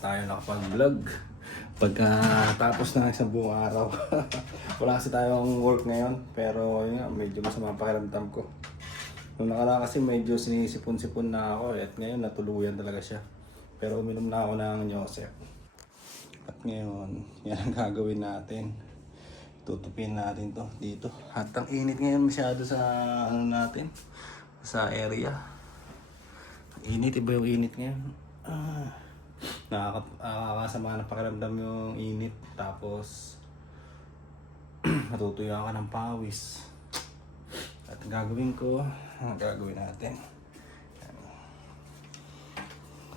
ulit tayo nakapag-vlog. Pagkatapos na isang buong araw. Wala kasi tayong work ngayon, pero yun nga, medyo masama pakiramdam ko. Nung nakaraan kasi medyo sinisipon-sipon na ako at ngayon natuluyan talaga siya. Pero uminom na ako ng Yosef. At ngayon, yan ang gagawin natin. Tutupin natin to dito. At ang init ngayon masyado sa ano natin, sa area. Init, iba yung init ngayon. Nakakasama ng pakiramdam yung init. Tapos natutuyo ka ng pawis. At ang gagawin ko, ang gagawin natin,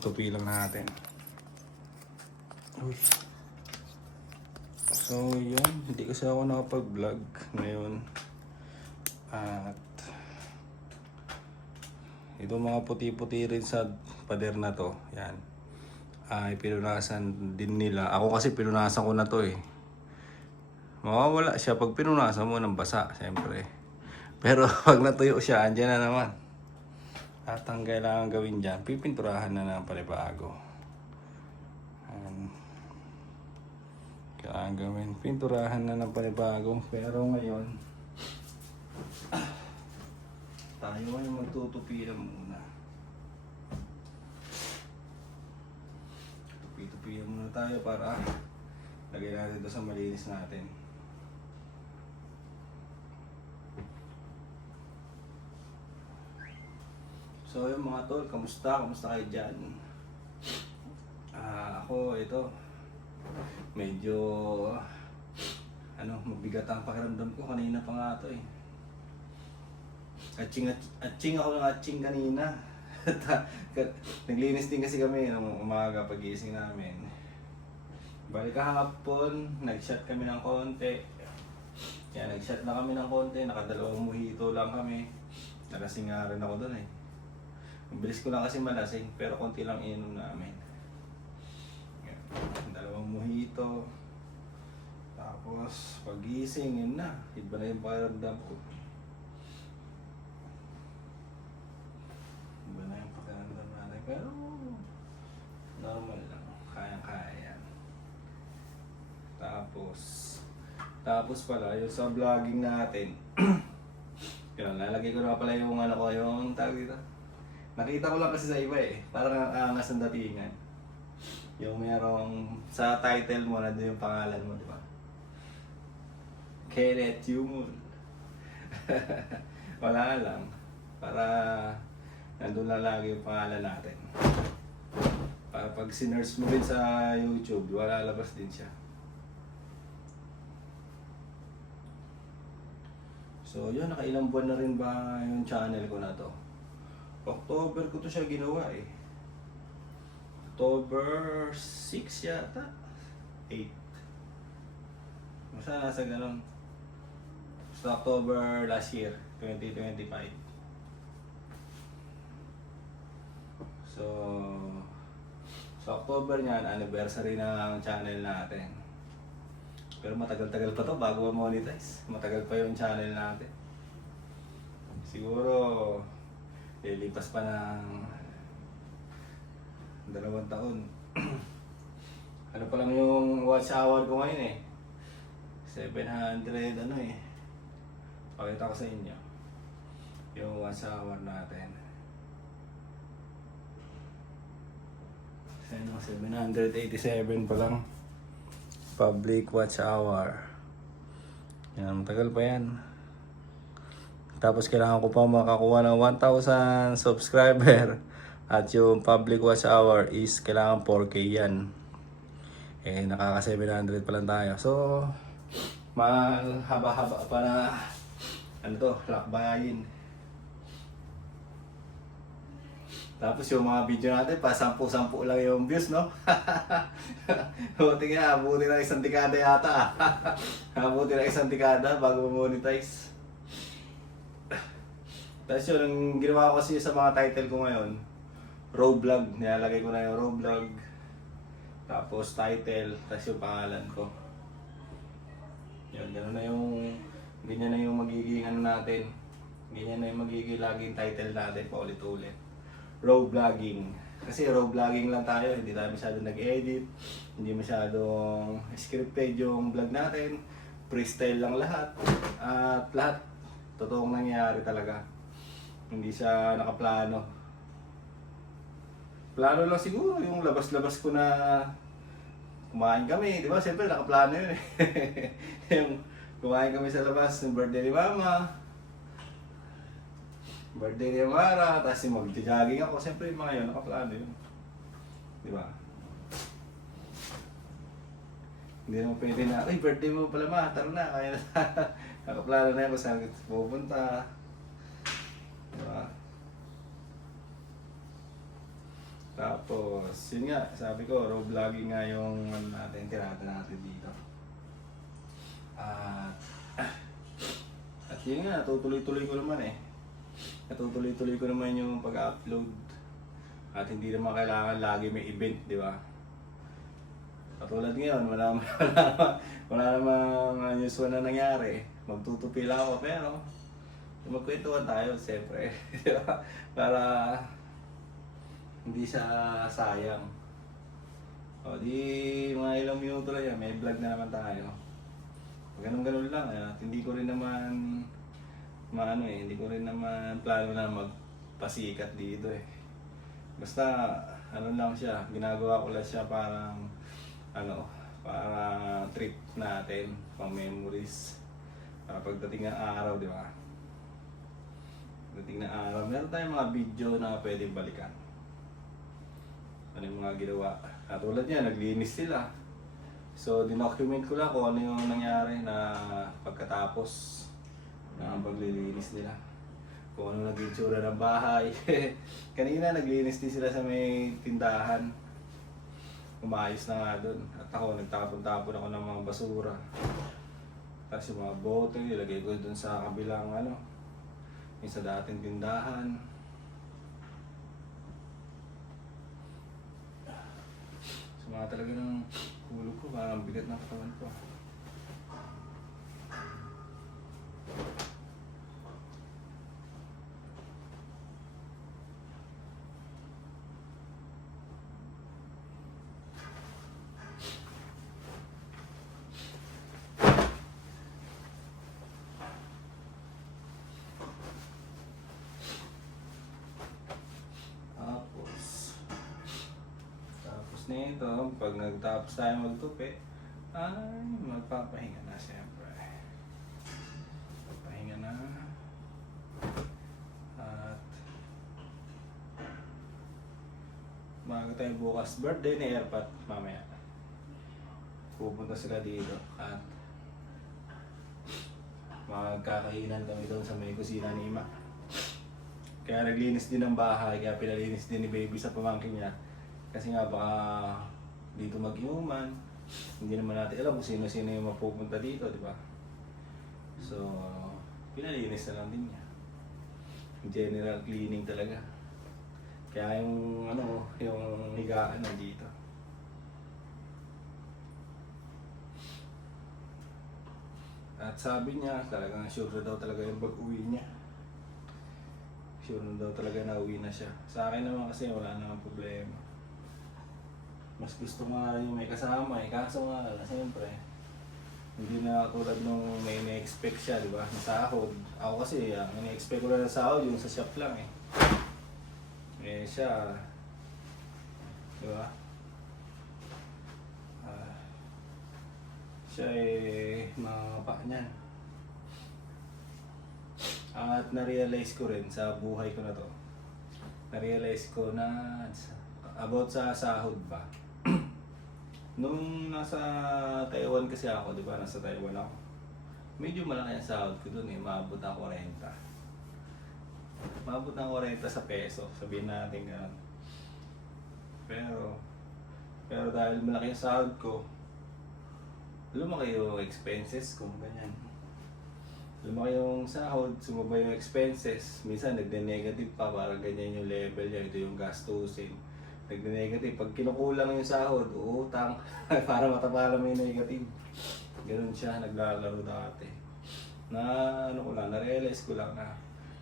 tupi lang natin. Uy. So yun, hindi kasi ako nakapag-vlog ngayon. At ito mga puti-puti rin sa pader na to, yan, ay pinunasan din nila. Ako kasi pinunasan ko na to eh. Mawawala siya pag pinunasan mo ng basa, siyempre. Pero pag natuyo siya, andyan na naman. At ang kailangan gawin dyan, pipinturahan na ng panibago. Kailangan gawin, pinturahan na ng panibago. Pero ngayon, tayo ay magtutupi na muna. Tupi-tupi na muna tayo para lagay natin ito sa malinis natin. So yun mga tol, kamusta? Kamusta kayo dyan? Ako ito, medyo mabigat ang pakiramdam ko. Kanina pa nga ito eh. Atching ako ng atching kanina. Naglinis din kasi kami nung umaga pagising namin. Balik kahapon, nag-shot kami ng konti. Yan, nag-shot na kami ng konti, nakadalawang mojito lang kami. Nalasing nga rin ako doon eh. Bilis ko lang kasi malasing, pero konti lang inom namin. Yan, dalawang mojito. Tapos pagising, yun na. Iba na yung pakiramdam ko. Iba na yung pakiramdam natin. Pero normal lang. Kayang-kaya yan. Tapos pala, yung sa vlogging natin. Yun, lalagay ko na pala yung yung tawag dito. Nakita ko lang kasi sa iba eh. Parang ang angas ng datingan. Yung merong sa title mo na doon yung pangalan mo, di ba? Kenneth Yumul. Wala lang. Para nandun na lagi yung pangalan natin. Para pag sinerge mo rin sa YouTube, wala labas din siya. So yun, nakailang buwan na rin ba yung channel ko na to? October ko to siya ginawa eh. October 6 yata. 8. Basta nasa ganun. Sa October last year, 2025. So, sa October niyan, anniversary ng channel natin. Pero matagal-tagal pa to bago ma-monetize. Matagal pa yung channel natin. Siguro, lilipas pa ng 2 taon. Ano pa lang yung watch hour ko ngayon eh. 700 eh. Pakita ko sa inyo yung watch hour natin. 787 pa lang public watch hour. Yan, matagal pa yan. Tapos kailangan ko pa makakuha ng 1,000 subscriber. At yung public watch hour is kailangan 4K yan. Eh, nakaka 700 pa lang tayo. So, mahaba-haba pa na lakbayin. Tapos yung mga video natin, pa 10 lang yung views, no? Buti nga, abuti na 1 dekada yata. Abuti na 1 dekada bago monetize. Tapos yun, ang ginawa ko kasi sa mga title ko ngayon, raw vlog, nilalagay ko na yung raw vlog. Tapos title, tapos yung pangalan ko. Yun, gano'n na yung, ganyan na yung magiging natin. Ganyan na yung magiging laging title natin, paulit-ulit. Raw vlogging. Kasi raw vlogging lang tayo, hindi tayo masyadong nag-edit, hindi masyadong scripted yung vlog natin, freestyle lang lahat, at lahat totoong nangyayari talaga. Hindi siya nakaplano. Plano lang siguro yung labas-labas ko na kumain kami, di ba? Siyempre nakaplano yun eh. Yung kumain kami sa labas, yung birthday ni Mama, birthday ni Mara, tapos yung mag-jogging ako. Siyempre yung mga yun, nakaplano yun. Di ba? Hindi naman pwede na, ay birthday mo pala ma, tara na, kaya na. Nakaplano na yun kung saan kita pupunta. Di ba? Tapos, yun nga, sabi ko, raw vlogging nga yung ano natin, tirata natin dito. At yun nga, tutuloy-tuloy ko naman eh. Natutuloy-tuloy ko naman yung pag-upload. At hindi naman kailangan lagi may event, di ba? Katulad ngayon, wala namang usual na nangyari. Magtutupi lang ako, pero magkwentuhan tayo, siyempre. Di ba? Para hindi siya sayang. O di mga ilang minuto lang yan, may vlog na naman tayo. Ganun-ganun lang, at hindi ko rin naman hindi ko rin naman plano na magpasikat dito eh. Basta ano lang siya, ginagawa ko lang siya parang para trip natin, pang memories. Para pagdating ng araw, di ba? Pagdating ng araw, meron tayong mga video na pwedeng balikan. Ano yung mga ginawa. Tulad niya, naglinis sila. So, dinocument ko lang kung ano yung nangyari na pagkatapos ng paglilinis nila. Kung ano naging tsura ng bahay. Kanina naglinis din sila sa may tindahan. Umayos na nga doon. At ako, nagtapon-tapon ako ng mga basura. Tapos yung mga bote, ilagay ko doon sa kabilang yung sa dating tindahan. Sumama talaga ng ulo ko, parang bigat ng katawan ko. Nito, pag nagtapos tayo magtupi, ay magpapahinga na siyempre. Papahinga na. At maaga tayo bukas. Birthday ni Airpat mamaya. Pupunta sila dito at magkakainan kami doon sa may kusina ni Ima. Kaya naglinis din ng bahay, kaya pinalinis din ni Baby sa pamangkin niya. Kasi nga baka dito mag-inuman, hindi naman natin alam kung sino-sino yung mapupunta dito, di ba? So, pinalinis na lang din niya. General cleaning talaga. Kaya yung yung higaan na dito. At sabi niya, talagang sure na daw talaga yung pag-uwi niya. Sure na daw talaga na uwi na siya. Sa akin naman kasi wala namang problema. Mas gusto nga yung may kasama eh, kaso nga, siyempre, hindi na tulad nung may na-expect siya, di ba? Sahod. Ako kasi, ang na-expect ko lang na sahod, yung sa shop lang eh. Eh siya, di ba? Siya eh, mga pa niyan. At na-realize ko rin sa buhay ko na to, na-realize ko na about sa sahod ba. Nung nasa Taiwan kasi ako, di ba? Nasa Taiwan ako. Medyo malaki ang sahod ko dun eh. Maabot ng 40. Maabot ng 40 sa peso. Sabihin natin gano'n. Pero dahil malaki ang sahod ko, lumaki yung expenses ko, ganyan. Lumaki yung sahod, sumaba yung expenses. Minsan nagde-negative pa, parang ganyan yung level niya. Ito yung gastusin. Nagde-negative. Pag kinukulang yung sahod, uutang para matapala mo yung negative. Ganun siya, naglalaro dati. Na-realize ko lang na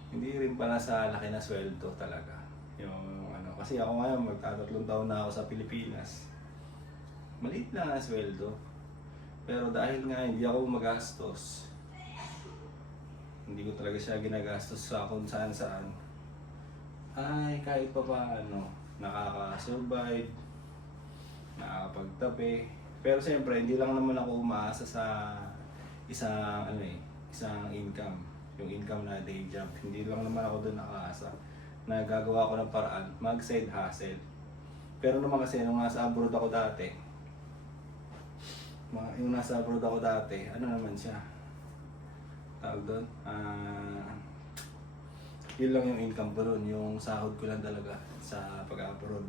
hindi rin pala sa laki na sweldo talaga yung Kasi ako ngayon, magtatatlong taon na ako sa Pilipinas. Maliit lang ang sweldo. Pero dahil nga hindi ako magastos, hindi ko talaga siya ginagastos sa kung saan saan, ay kahit pa paano, nakaka-survive, nakakapagtabi. Pero siyempre, hindi lang naman ako umaasa sa isang income. Yung income na day job. Hindi lang naman ako doon nakaasa. Nagagawa ko ng paraan, mag-side hustle. Pero naman kasi, nung nasa abroad ako dati, ano naman siya? Tawag doon? Yun lang yung income ko doon. Yung sahod ko lang talaga sa pag-abroad.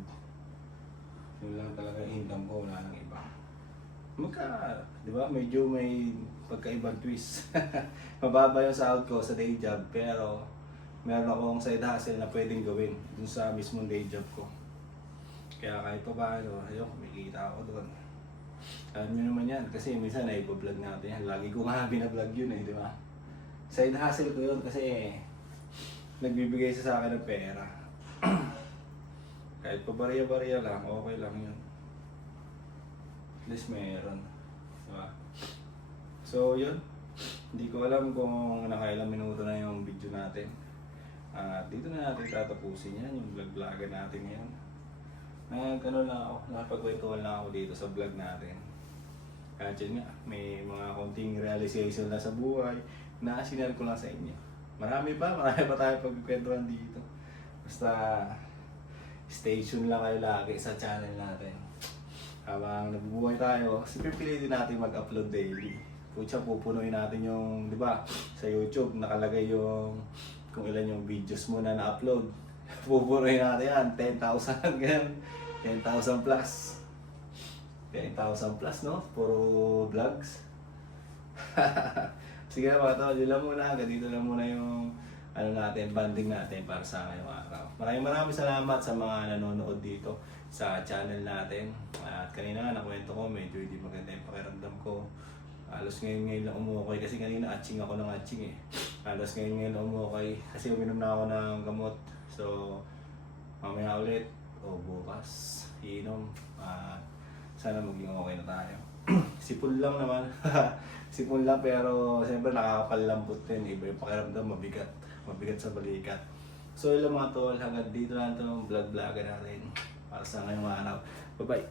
Yun lang talaga yung income ko, wala nang iba. Di ba? Medyo may pagkaibang twist. Mababa yung sahod ko sa day job, pero meron akong side hustle na pwedeng gawin dun sa mismong day job ko. Kaya kahit pa paano, ayun, kumikita ako doon. Alam nyo naman yan, kasi minsan naipo-vlog natin yan. Lagi ko nga binablog yun di ba? Side hustle ko yun kasi nagbibigay siya sa akin ng pera. Kahit pa bariya-bariya lang, okay lang yun. At least meron. Diba? So yun, hindi ko alam kung nakailang minuto na yung video natin. At dito na natin tatapusin yan, yung vlog-vlogan natin ngayon. Nakapagkwentuhan lang ako dito sa vlog natin. At yun nga, may mga konting realization na sa buhay na sinare ko lang sa inyo. Marami pa tayo pagkwentuhan dito. Basta stay tuned lang kayo lagi sa channel natin. Habang nabubuhay tayo, kasi pipilitin natin mag-upload daily. Kutsa, pupunuin natin yung, di ba, sa YouTube, nakalagay yung kung ilan yung videos mo na na-upload. Pupunuin natin yan, 10,000 ganyan. 10,000 plus. 10,000 plus, no? Puro vlogs. Sige na mga tol, yun lang muna. Ganito lang muna yung banding natin para sa ngayong araw. Maraming salamat sa mga nanonood dito sa channel natin. At kanina nga nakwento ko, medyo hindi maganda yung pakiramdam ko. Halos ngayon lang umukay kasi kanina atching ako ng atching eh. Halos ngayon lang umukay kasi uminom na ako ng gamot. So, mamaya ulit o bukas, iinom. Sana maging okay na tayo. Sipon lang naman. Sipon lang pero siyempre nakakapalambot din. Iba yung pakiramdam, mabigat. Mabigat sa balikat. So yun lang mga tol, hanggang dito lang itong vlog-vlogan natin para sa ngayong araw. Bye-bye!